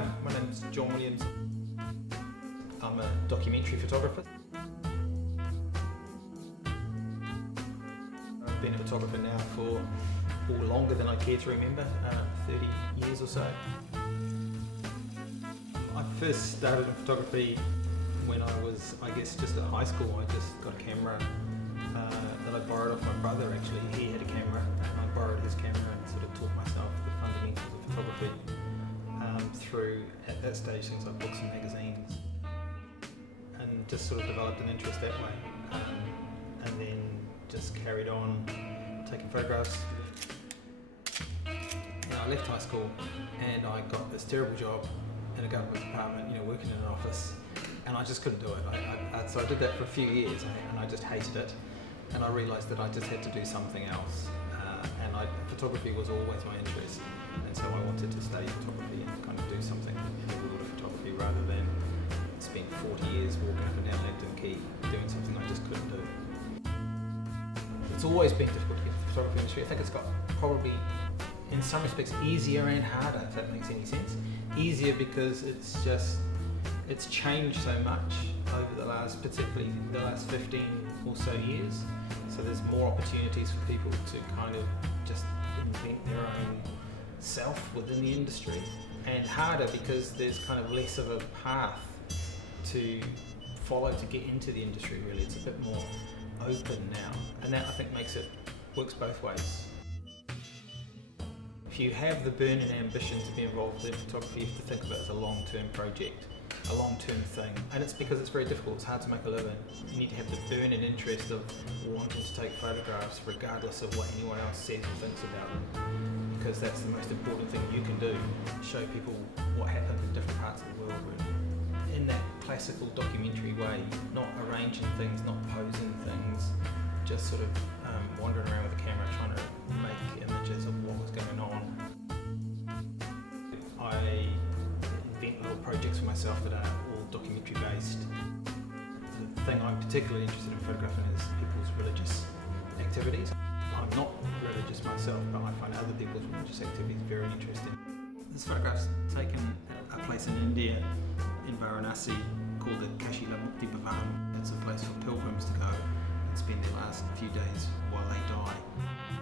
Hi, my name's John Williams. I'm a documentary photographer. I've been a photographer now for longer than I care to remember, 30 years or so. I first started in photography when I was, I guess, just at high school. I just got a camera that I borrowed off my brother actually. He had a camera and I borrowed his camera and sort of taught myself the fundamentals of photography through, at that stage, things like books and magazines. And just sort of developed an interest that way. And then just carried on taking photographs. I left high school and I got this terrible job in a government department, working in an office, and I just couldn't do it. So I did that for a few years and I just hated it, and I realised that I just had to do something else, and photography was always my interest, and so I wanted to study photography and kind of do something in the world of photography rather than spend 40 years walking up and down Langton Quay doing something I just couldn't do. It's always been difficult to get into the photography industry. I think it's got probably, in some respects, easier and harder, if that makes any sense. Easier because it's changed so much over particularly the last 15 or so years. So there's more opportunities for people to kind of just invent their own self within the industry. And harder because there's kind of less of a path to follow to get into the industry, really. It's a bit more open now. And that, I think, works both ways. If you have the burning ambition to be involved in photography, you have to think of it as a long-term project, a long-term thing. And it's because it's very difficult, it's hard to make a living. You need to have the burning interest of wanting to take photographs regardless of what anyone else says or thinks about them. Because that's the most important thing you can do, show people what happened in different parts of the world, in that classical documentary way, not arranging things, not posing things, just sort of wandering around with a camera trying to make images of what was going on. I invent little projects for myself that are all documentary based. The thing I'm particularly interested in photographing is people's religious activities. I'm not religious myself, but I find other people's religious activities very interesting. This photograph's taken at a place in India, in Varanasi, called the Kashilamukti Bhavan. It's a place for pilgrims to go and spend their last few days while they die.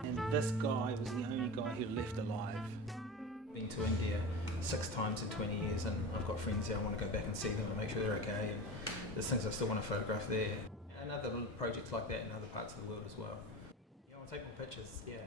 And this guy was the only guy who left alive. Been to India 6 times in 20 years, and I've got friends here. I want to go back and see them and make sure they're okay. And there's things I still want to photograph there. And other little projects like that in other parts of the world as well. Yeah, I want to take more pictures, yeah.